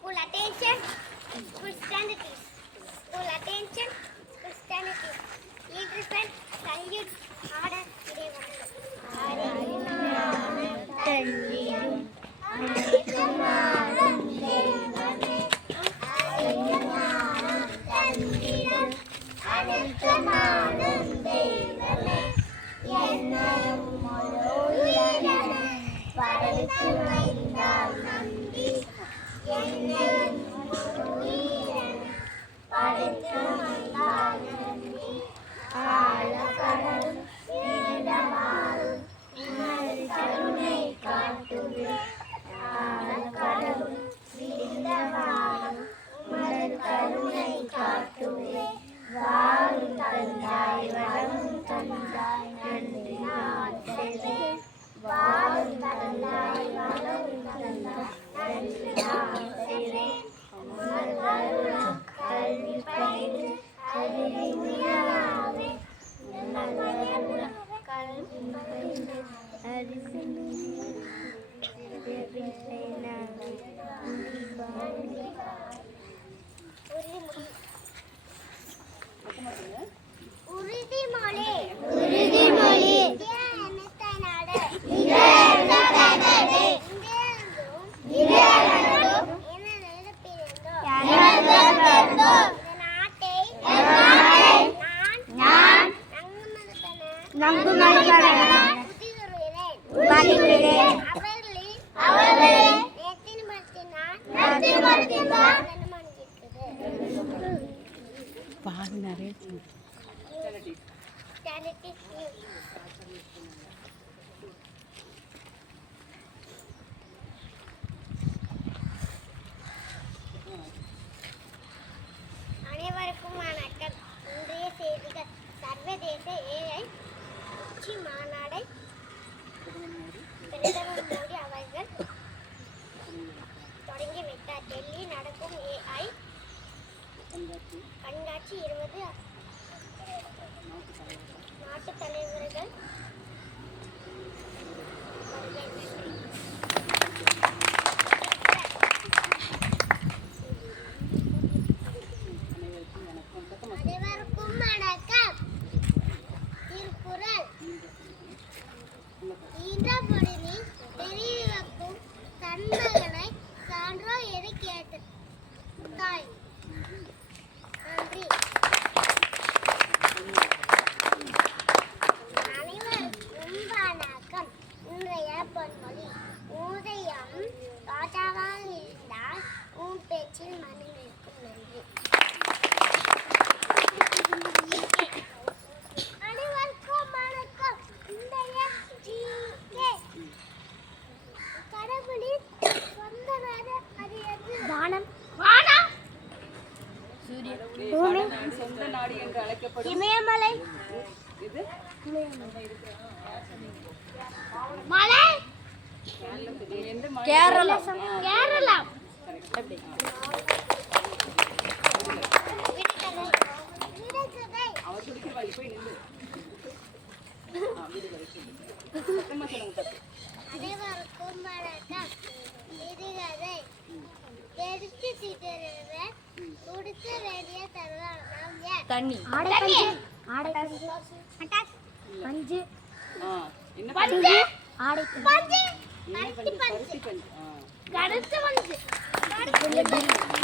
School attention. School standard is. School attention. School standard is. Leader pen. Salute. Order. அனைவருக்கும் வணக்கம். இன்றைய செய்திகள். சர்வதேச AI உச்சி மாநாடை பிரதமர் மோடி அவர்கள் தொடங்கி வைத்தார். டெல்லி நடக்கும் AI கண்காட்சி 20 நாட்டு தலைவர்கள் அனைவருக்கும் வணக்கம். திருக்குறள். ஈன்றபொழுதில் பெரியவர்க்கும் தன்மகனை சான்றோர் என கேட்ட தாய். நன்றி. அனைவருக்கும் வணக்கம். இன்றைய பொன்மொழி. உதயம் ராஜாவாக இருந்தால் உன் பேச்சில் மணி நிற்கும். நன்றி. அனைவருக்கும் வணக்கம். இன்றைய ஜிகே. கடவுளின் சொந்த நாடு அது எது? வானம். வானம். சூரியன். பூமி. சொந்த நாடு என்று அழைக்கப்படும் இமயமலை. இது மலை. கேரளா. கேரளா. அனைவருக்கும் வணக்கம். விடுகதை. தெரிச்சு சிதறுவர் குடிக்க வேண்டிய தருவார். நாம் யார்? தண்ணி. ஆடை பஞ்சு. ஆடை பஞ்சு. பஞ்சு. என்ன பஞ்சு? ஆடை பஞ்சு. கருத்து பஞ்சு. கருத்து பஞ்சு.